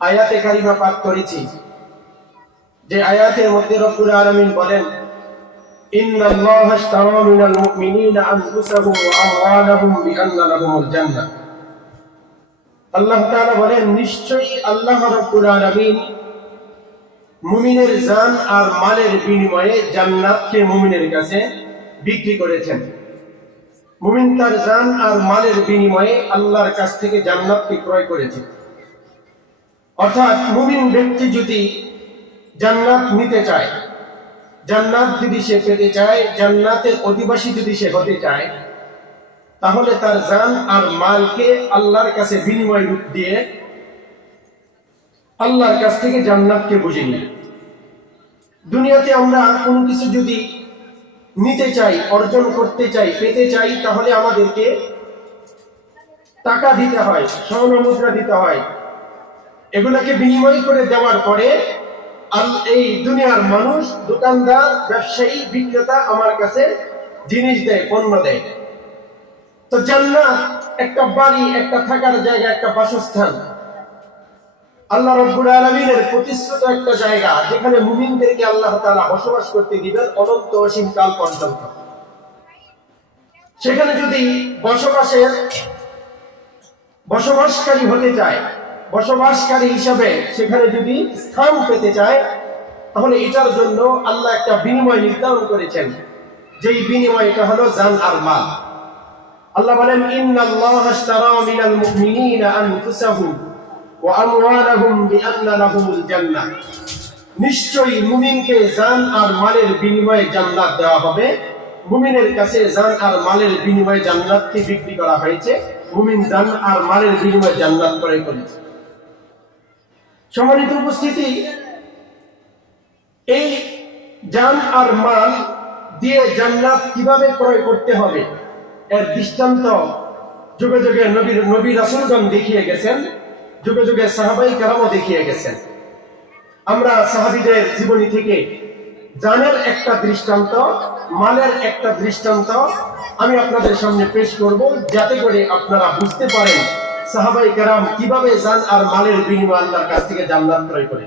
আয়াতে কারিমা পাঠ করেছি যে আয়াতের মধ্যে রব্বুল আলামিন বলেন إن الله اشترى من المؤمنين أنفسهم وأموالهم بأن لهم الجنة আল্লাহ তাআলা বলেন নিশ্চয়ই আল্লাহ রাব্বুল আলামিন মুমিনের জান আর মালের বিনিময়ে জান্নাতকে মুমিনের কাছে বিক্রি করেছেন মুমিন তার জান আর মালের বিনিময়ে আল্লাহর কাছ থেকে জান্নাতকে ক্রয় করেছে অর্থাৎ মুমিন ব্যক্তি যদি জান্নাত নিতে চায়, জান্নাত যদি সে পেতে চায়, জান্নাতের অধিবাসী যদি সে হতে চায়, তাহলে তার জান আর মালকে আল্লাহর কাছে বিনিময় রূপ দিয়ে আল্লাহর কাছ থেকে জান্নাতকে বুঝে নেয় দুনিয়াতে আমরা কোনো কিছু যদি নিতে চাই, অর্জন করতে চাই, পেতে চাই, তাহলে আমাদেরকে টাকা দিতে হয় স্বর্ণ মুদ্রা দিতে হয় এগুলাকে বিনিময় করে দেওয়ার পরে এই দুনিয়ার মানুষ, দোকানদার, ব্যবসায়ী, বিক্রেতা আমার কাছে জিনিস দেয়, পণ্য দেয়। তো জান্নাত, একটা বাড়ি, একটা থাকার জায়গা, একটা বাসস্থান। আল্লাহ রব্বুল আলমিনের প্রতিশ্রুত একটা জায়গা, যেখানে মুমিনদেরকে আল্লাহ তাআলা বসবাস করতে দিবেন অনন্ত অসীম কাল পর্যন্ত। সেখানে যদি বসবাসের বসবাসকারী হতে চায় বসবাসকারী হিসাবে সেখানে যদি স্থান পেতে চায়, তাহলে এটার জন্য আল্লাহ একটা বিনিময় নির্ধারণ করেছেন। যেই বিনিময়টা হলো জান আর মাল। আল্লাহ বলেন, ইন্নাল্লাহ আশতারা মিনাল মুমিনিনা আনফুসাহুম ওয়া আমওয়ালাহুম বিআন্না লাহুমুল জান্নাহ। নিশ্চয়ই মুমিনকে জান আর মালের বিনিময়ে জান্নাত দেওয়া হবে। মুমিনের কাছে জান আর মালের বিনিময়ে জান্নাতকে বিক্রি করা হয়েছে। মুমিন জান আর মালের বিনিময়ে জান্নাত ক্রয় করেছে। সম্মানিত উপস্থিতি, এই জান আর মাল দিয়ে জান্নাত কীভাবে ক্রয় করতে হবে, এর দৃষ্টান্ত যুগে যুগে নবীর নবী রাসুলগণ দেখিয়ে গেছেন, যুগে যুগে সাহাবাই কারামও দেখিয়ে গেছেন। আমরা সাহাবিদের জীবনী থেকে জানের একটা দৃষ্টান্ত, মালের একটা দৃষ্টান্ত আমি আপনাদের সামনে পেশ করব, যাতে করে আপনারা বুঝতে পারেন সাহাবাই কেরাম কীভাবে জান আর মালের বিনিময় আল্লাহর কাছ থেকে জান্নাত ক্রয় করে